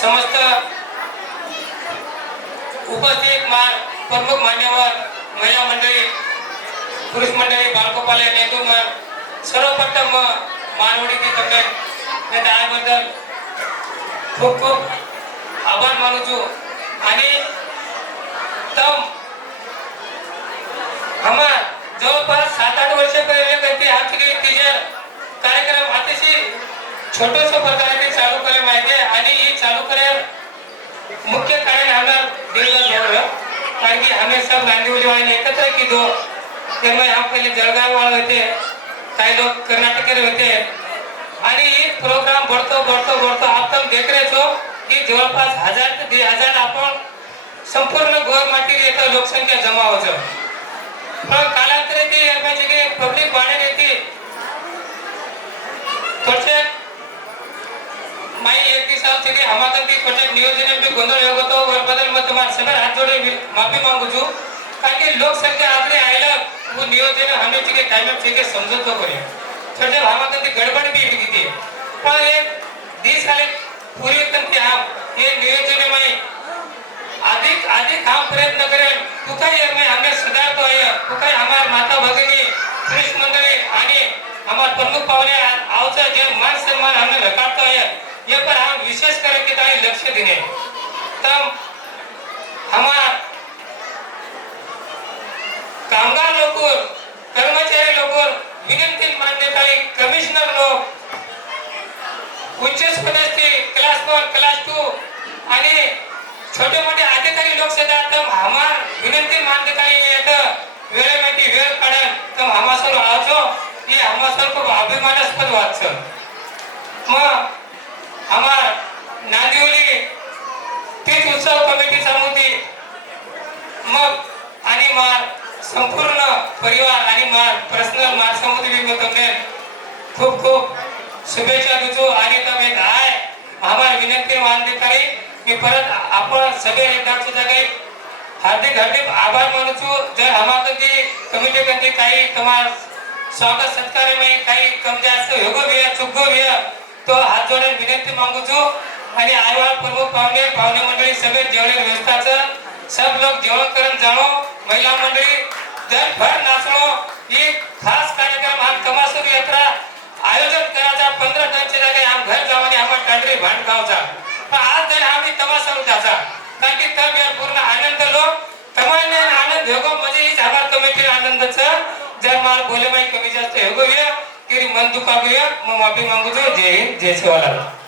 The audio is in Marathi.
समस्त उपस्थित प्रमुख मान्यवर महिला मंडळी, पुरुष मंडळी, बाळगोपाल नेंदूरकर, सर्वप्रथम मानवडीची तब्येत या त्याबद्दल खूप खूप आभार मानू छू। आणि तम हमार जवळपास 7-8 वर्ष पहिले करते आजची टीचर कार्यक्रम अतिशय छोटोसं प्रकारे चालू करे माहिती आहे। आणि ही चालू करे मुख्य कारण हमारा दिल जोड़, कारण की हमें सब गांधीवाली वाले एकत्र की दो जन्म हम पहले जळगाव वाले होते, काही लोग कर्नाटक के होते, आणि ये प्रोग्राम बढ़तो बढ़तो बढ़तो आप तुम देख रहे हो कि जवळपास 1000 ते 2000 आपण संपूर्ण गोरमाटी येता लोकसंख्या जमा होतो। पण कालांतरे ती म्हणजे की पब्लिक वाढत येते थोडसे माई एक दिवस से हमारा भी प्रोजेक्ट नियोजन में गोंधळ होतो और बदल मत तुम्हारे सभी हाथ जोड़े माफी मांगू छू, कारण की लोक संख्या आदरे आयला वो नियोजन हमें के टाइम में के समझो तो करे थोड़े हमारा भी गड़बड़ भी की पर एक 20 साल पूरी तक हम ये नियोजन में अधिक अधिक हम प्रयत्न करें तू काही हमें सुधारतो आहे तू काही हमार माता भगिनी पुरुष मंडळी आणि हमार प्रमुख पाहुणे आवचा जे मान सन्मान हमें रखातो है ये पर हम विशेष करें कि ताई लक्ष्य देने तब हमार कामगार लोग कर्मचारी लोग विनंती मानते ताई कमिश्नर लोग उच्च पदाचे क्लास 1 क्लास 2 आणि छोटे मोठे अधिकारी लोक सदा तम हमार विनंती मानते ताई येतं वेळ माहिती वेळ काढेल तम हमासर आजो ये हमासर खूप अभिमानास्पद वाटतं। मग हमार नांदिवली तीज उत्सव कमिटी समिती मग आणि मार संपूर्ण परिवार आणि मार पर्सनल मार समिती भी मैं तुमने खूप खूप शुभेच्छा देतो। आणि तुम्ही काय हमार विनंती मानते ताई मी परत आपण सगळे एकदाची जागे हार्दिक हार्दिक आभार मानू छू। जर हमारा ती कमिटी करते काही तुम्हार स्वागत सत्कार में काही कम जास्त होगो भी चुगो भी तो हात जोड़े विनंती मांगू छू। आणि आयवार प्रमुख पाहुणे मंडळी सगळे जेवण व्यवस्थाचं सब लोग जेवण करून जाणो महिला मंडळी जर भर नाचणो एक खास कार्यक्रम हम तमासुर यात्रा आयोजन करायचा 15 दिवसच्या जागे हम घर जावानी हमार टांडरी भांड खावचा पण आज जर आम्ही तमाशा उठाचा कारण की तब यार पूर्ण आनंद लो तमाने आनंद होगो म्हणजे ही आभार कमिटी आनंदाचं जर मार बोले माई कमी जास्त होगो या की मन दुखा गया मैं माफी मांगू छू। जय हिंद जय शिवलाल।